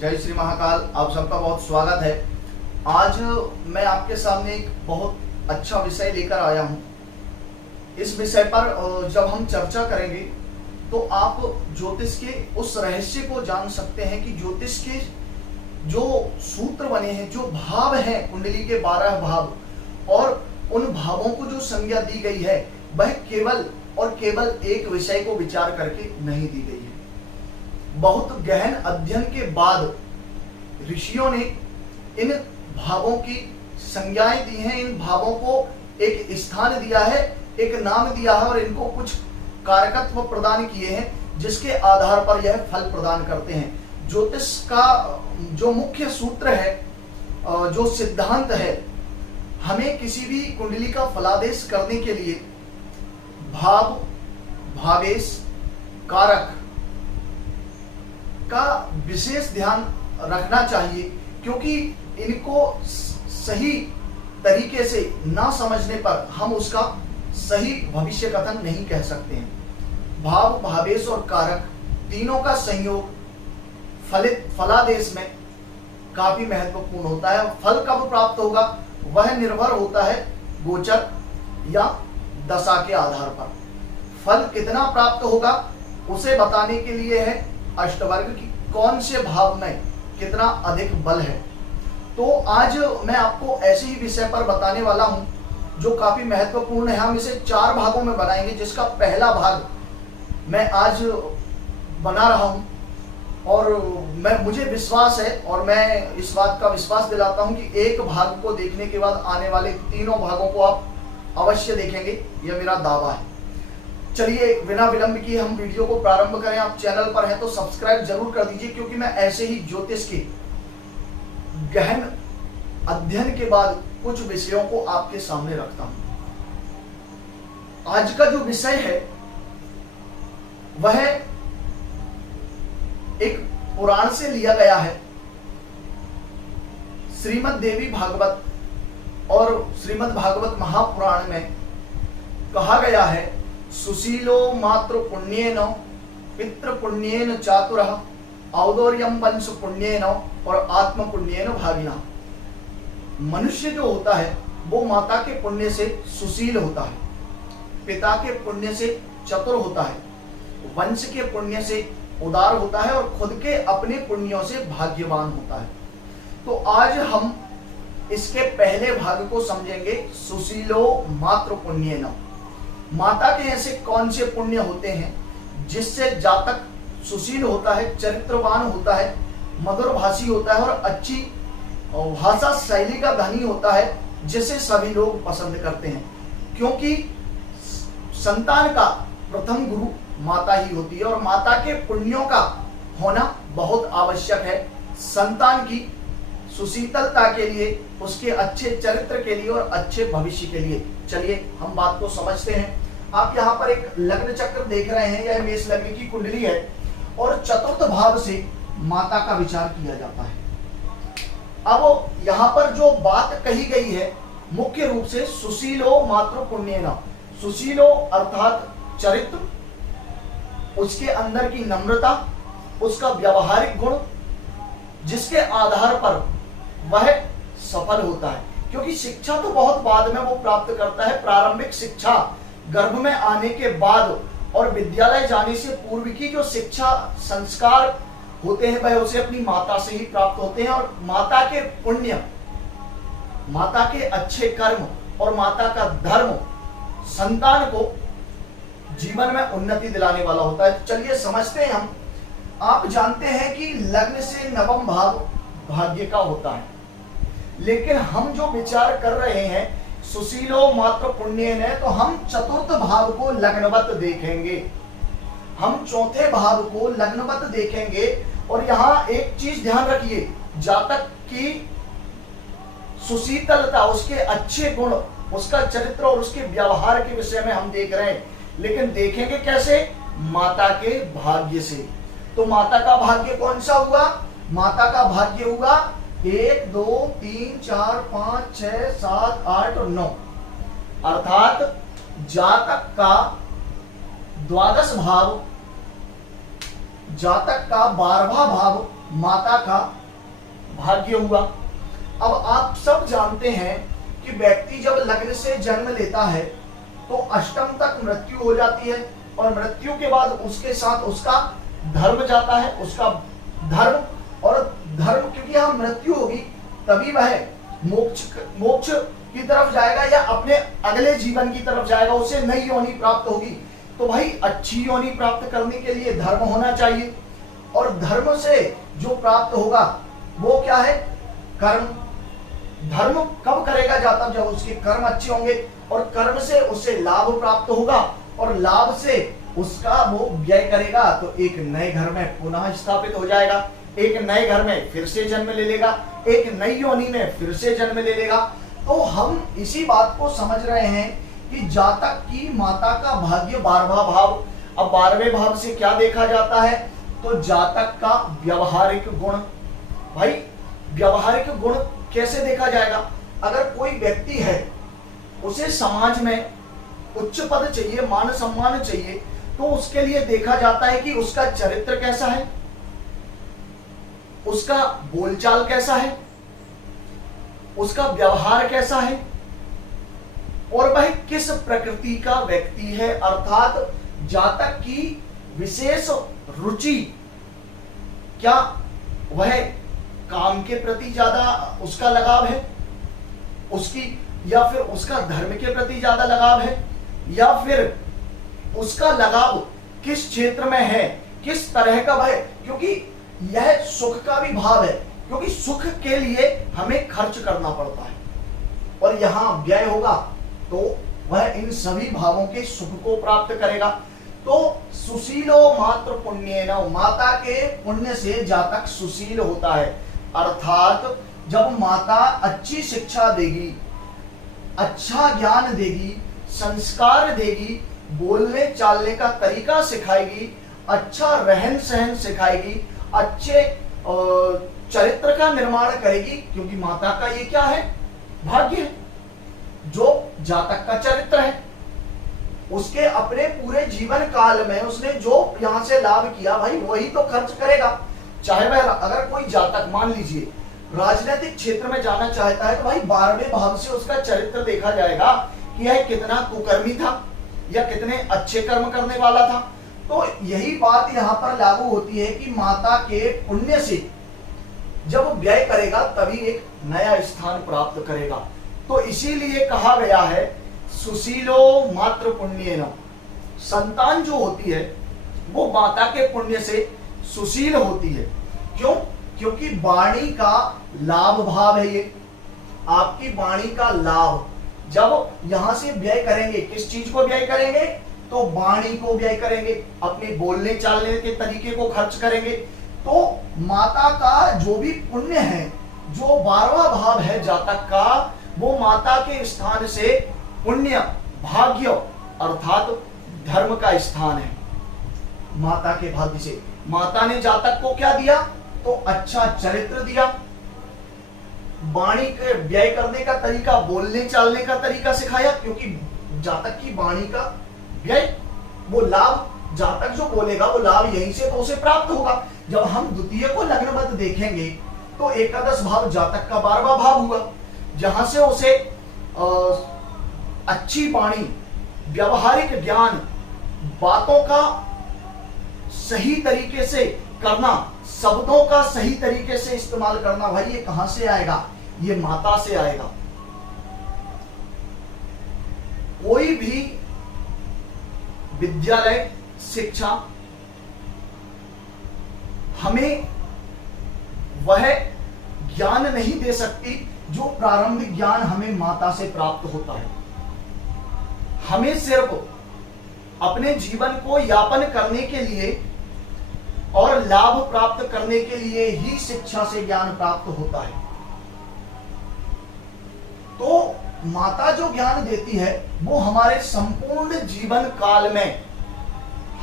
जय श्री महाकाल। आप सबका बहुत स्वागत है। आज मैं आपके सामने एक बहुत अच्छा विषय लेकर आया हूँ। इस विषय पर जब हम चर्चा करेंगे तो आप ज्योतिष के उस रहस्य को जान सकते हैं कि ज्योतिष के जो सूत्र बने हैं, जो भाव हैं, कुंडली के 12 भाव, और उन भावों को जो संज्ञा दी गई है वह केवल और केवल एक विषय को विचार करके नहीं दी गई है। बहुत गहन अध्ययन के बाद ऋषियों ने इन भावों की संज्ञाएं दी हैं, इन भावों को एक स्थान दिया है, एक नाम दिया है और इनको कुछ कारकत्व प्रदान किए हैं जिसके आधार पर यह फल प्रदान करते हैं। ज्योतिष का जो मुख्य सूत्र है, जो सिद्धांत है, हमें किसी भी कुंडली का फलादेश करने के लिए भाव, भावेश, कारक का विशेष ध्यान रखना चाहिए, क्योंकि इनको सही तरीके से ना समझने पर हम उसका सही भविष्य कथन नहीं कह सकते हैं। भाव, भावेश और कारक तीनों का संयोग फलादेश में काफी महत्वपूर्ण होता है। फल कब प्राप्त होगा वह निर्भर होता है गोचर या दशा के आधार पर। फल कितना प्राप्त होगा उसे बताने के लिए है अष्टवर्ग की कौन से भाव में कितना अधिक बल है। तो आज मैं आपको ऐसे ही विषय पर बताने वाला हूं जो काफी महत्वपूर्ण है। हम इसे 4 भागों में बनाएंगे, जिसका पहला भाग मैं आज बना रहा हूं और मुझे विश्वास है और मैं इस बात का विश्वास दिलाता हूं कि एक भाग को देखने के बाद आने वाले तीनों भागों को आप अवश्य देखेंगे, यह मेरा दावा है। चलिए बिना विलंब किए हम वीडियो को प्रारंभ करें। आप चैनल पर हैं तो सब्सक्राइब जरूर कर दीजिए, क्योंकि मैं ऐसे ही ज्योतिष के गहन अध्ययन के बाद कुछ विषयों को आपके सामने रखता हूं। आज का जो विषय है वह एक पुराण से लिया गया है। श्रीमद् देवी भागवत और श्रीमद् भागवत महापुराण में कहा गया है, सुशीलो मातृ पुण्येन पितृ पुण्येन चातुरः औदोर्यम वंश पुण्येन और आत्म पुण्येन भागिना। मनुष्य जो होता है वो माता के पुण्य से सुशील होता है, पिता के पुण्य से चतुर होता है, वंश के पुण्य से उदार होता है और खुद के अपने पुण्यों से भाग्यवान होता है। तो आज हम इसके पहले भाग को समझेंगे, सुशीलो मातृ पुण्येन। माता के ऐसे कौन से पुण्य होते हैं जिससे जातक सुशील होता है, चरित्रवान होता है, मधुरभाषी होता है और अच्छी भाषा शैली का धनी होता है, जिसे सभी लोग पसंद करते हैं। क्योंकि संतान का प्रथम गुरु माता ही होती है और माता के पुण्यों का होना बहुत आवश्यक है संतान की सुशीतलता के लिए, उसके अच्छे चरित्र के लिए और अच्छे भविष्य के लिए। चलिए हम बात को समझते हैं। आप यहाँ पर एक लग्न चक्र देख रहे हैं, यह मेष लग्न की कुंडली है और चतुर्थ भाव से माता का विचार किया जाता है। अब यहाँ पर जो बात कही गई है मुख्य रूप से सुशीलो मातृ पुण्येन। सुशीलो अर्थात चरित्र, उसके अंदर की नम्रता, उसका व्यवहारिक गुण, जिसके आधार पर वह सफल होता है। क्योंकि शिक्षा तो बहुत बाद में वो प्राप्त करता है। प्रारंभिक शिक्षा गर्भ में आने के बाद और विद्यालय जाने से पूर्व की जो शिक्षा संस्कार होते हैं वह उसे अपनी माता से ही प्राप्त होते हैं। और माता के पुण्य, माता के अच्छे कर्म और माता का धर्म संतान को जीवन में उन्नति दिलाने वाला होता है। चलिए समझते हैं हम। आप जानते हैं कि लग्न से नवम भाव भाग्य का होता है, लेकिन हम जो विचार कर रहे हैं सुशीलो मातृ पुण्येन है, तो हम चतुर्थ भाव को लग्नवत देखेंगे, हम चौथे भाव को लग्नवत देखेंगे। और यहाँ एक चीज ध्यान रखिए, जातक की सुशीतलता, उसके अच्छे गुण, उसका चरित्र और उसके व्यवहार के विषय में हम देख रहे हैं, लेकिन देखेंगे कैसे? माता के भाग्य से। तो माता का भाग्य कौन सा हुआ? माता का भाग्य हुआ 1 2 3 4 5 6 7 8 और 9, अर्थात जातक का द्वादश भाव, जातक का 12वां भाव माता का भाग्य हुआ। अब आप सब जानते हैं कि व्यक्ति जब लग्न से जन्म लेता है तो अष्टम तक मृत्यु हो जाती है, और मृत्यु के बाद उसके साथ उसका धर्म जाता है, उसका धर्म, और धर्म क्योंकि यहाँ मृत्यु होगी तभी वह मोक्ष की तरफ जाएगा या अपने अगले जीवन की तरफ जाएगा, उसे नई योनि प्राप्त होगी। तो भाई अच्छी योनि प्राप्त करने के लिए धर्म होना चाहिए, और धर्म से जो प्राप्त होगा वो क्या है? कर्म। धर्म कब करेगा जातक? जब उसके कर्म अच्छे होंगे, और कर्म से उसे लाभ प्राप्त होगा, और लाभ से उसका वो व्यय करेगा तो एक नए घर में पुनः स्थापित हो जाएगा, एक नए घर में फिर से जन्म ले लेगा, एक नई योनि में फिर से जन्म ले लेगा। तो हम इसी बात को समझ रहे हैं कि जातक की माता का भाग्य 12वां भाव। अब 12वें भाव से क्या देखा जाता है? तो जातक का व्यवहारिक गुण। भाई व्यवहारिक गुण कैसे देखा जाएगा? अगर कोई व्यक्ति है, उसे समाज में उच्च पद चाहिए, मान सम्मान चाहिए, तो उसके लिए देखा जाता है कि उसका चरित्र कैसा है, उसका बोलचाल कैसा है, उसका व्यवहार कैसा है, और वह किस प्रकृति का व्यक्ति है। अर्थात जातक की विशेष रुचि, क्या वह काम के प्रति ज्यादा उसका लगाव है, उसकी, या फिर उसका धर्म के प्रति ज्यादा लगाव है, या फिर उसका लगाव किस क्षेत्र में है, किस तरह का है। क्योंकि यह सुख का भी भाव है, क्योंकि सुख के लिए हमें खर्च करना पड़ता है, और यहां व्यय होगा तो वह इन सभी भावों के सुख को प्राप्त करेगा। तो सुशीलो मात्र पुण्येन, माता के पुण्य से जातक सुशील होता है। अर्थात जब माता अच्छी शिक्षा देगी, अच्छा ज्ञान देगी, संस्कार देगी, बोलने चालने का तरीका सिखाएगी, अच्छा रहन सहन सिखाएगी, अच्छे चरित्र का निर्माण करेगी, क्योंकि माता का ये क्या है? भाग्य है। जो जातक का चरित्र है, उसके अपने पूरे जीवन काल में उसने जो यहां से लाभ किया, भाई वही तो खर्च करेगा। चाहे वह, अगर कोई जातक मान लीजिए राजनीतिक क्षेत्र में जाना चाहता है, तो भाई 12वें भाव से उसका चरित्र देखा जाएगा कि यह कितना कुकर्मी था या कितने अच्छे कर्म करने वाला था। तो यही बात यहाँ पर लागू होती है कि माता के पुण्य से जब व्यय करेगा तभी एक नया स्थान प्राप्त करेगा। तो इसीलिए कहा गया है सुशीलो मात्र पुण्येन, संतान जो होती है वो माता के पुण्य से सुशील होती है। क्यों? क्योंकि वाणी का लाभ भाव है ये, आपकी वाणी का लाभ। जब यहां से व्यय करेंगे, किस चीज को व्यय करेंगे? तो वाणी को व्यय करेंगे, अपने बोलने चालने के तरीके को खर्च करेंगे। तो माता का जो भी पुण्य है, जो 12वां भाव है जातक का, वो माता के स्थान से पुण्य भाग्य अर्थात धर्म का स्थान है। माता के भाग्य से माता ने जातक को क्या दिया? तो अच्छा चरित्र दिया, वाणी के व्यय करने का तरीका, बोलने चालने का तरीका सिखाया, क्योंकि जातक की वाणी का व्यय, वो लाभ, जातक जो बोलेगा वो लाभ यहीं से तो उसे प्राप्त होगा। जब हम द्वितीय को लग्नबद्ध देखेंगे तो एकादश भाव जातक का 12वां भाव हुआ, जहां से उसे अच्छी वाणी, व्यवहारिक ज्ञान, बातों का सही तरीके से करना, शब्दों का सही तरीके से इस्तेमाल करना। भाई ये कहां से आएगा? ये माता से आएगा। कोई भी विद्यालय शिक्षा हमें वह ज्ञान नहीं दे सकती जो प्रारंभिक ज्ञान हमें माता से प्राप्त होता है। हमें सिर्फ अपने जीवन को यापन करने के लिए और लाभ प्राप्त करने के लिए ही शिक्षा से ज्ञान प्राप्त होता है। तो माता जो ज्ञान देती है वो हमारे संपूर्ण जीवन काल में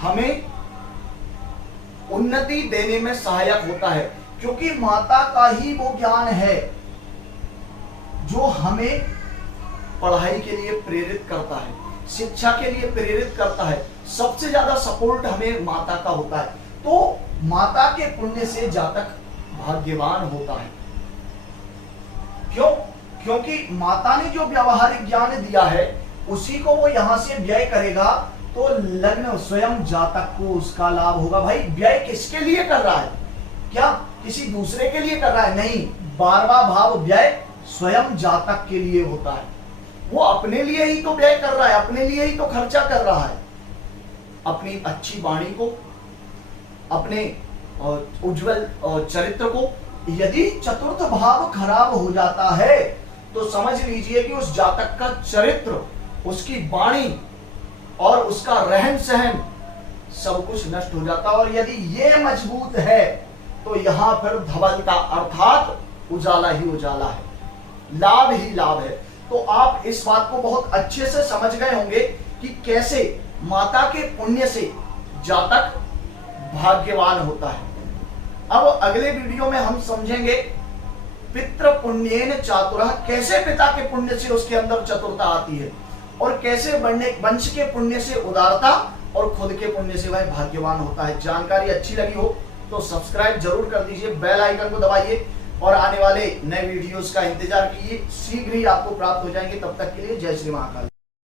हमें उन्नति देने में सहायक होता है, क्योंकि माता का ही वो ज्ञान है जो हमें पढ़ाई के लिए प्रेरित करता है, शिक्षा के लिए प्रेरित करता है। सबसे ज्यादा सपोर्ट हमें माता का होता है। तो माता के पुण्य से जातक भाग्यवान होता है। क्यों? क्योंकि माता ने जो व्यावहारिक ज्ञान दिया है उसी को वो यहां से व्यय करेगा तो लग्न स्वयं जातक को उसका लाभ होगा। भाई व्यय किसके लिए कर रहा है? क्या किसी दूसरे के लिए कर रहा है? नहीं, 12वां भाव व्यय स्वयं जातक के लिए होता है। वो अपने लिए ही तो व्यय कर रहा है, अपने लिए ही तो खर्चा कर रहा है, अपनी अच्छी वाणी को, अपने उज्जवल चरित्र को। यदि चतुर्थ भाव खराब हो जाता है तो समझ लीजिए कि उस जातक का चरित्र, उसकी वाणी और उसका रहन सहन सब कुछ नष्ट हो जाता। और यदि ये मजबूत है तो यहां फिर धवलता अर्थात उजाला ही उजाला है, लाभ ही लाभ है। तो आप इस बात को बहुत अच्छे से समझ गए होंगे कि कैसे माता के पुण्य से जातक भाग्यवान होता है। अब अगले वीडियो में हम समझेंगे पितृ पुण्येन चातुरः, कैसे पिता के पुण्य से उसके अंदर चतुरता आती है और कैसे वंश के पुण्य से उदारता और खुद के पुण्य से वह भाग्यवान होता है। जानकारी अच्छी लगी हो तो सब्सक्राइब जरूर कर दीजिए, बेल आइकन को दबाइए और आने वाले नए वीडियोस का इंतजार कीजिए। शीघ्र ही आपको प्राप्त हो जाएंगे। तब तक के लिए जय श्री महाकाल।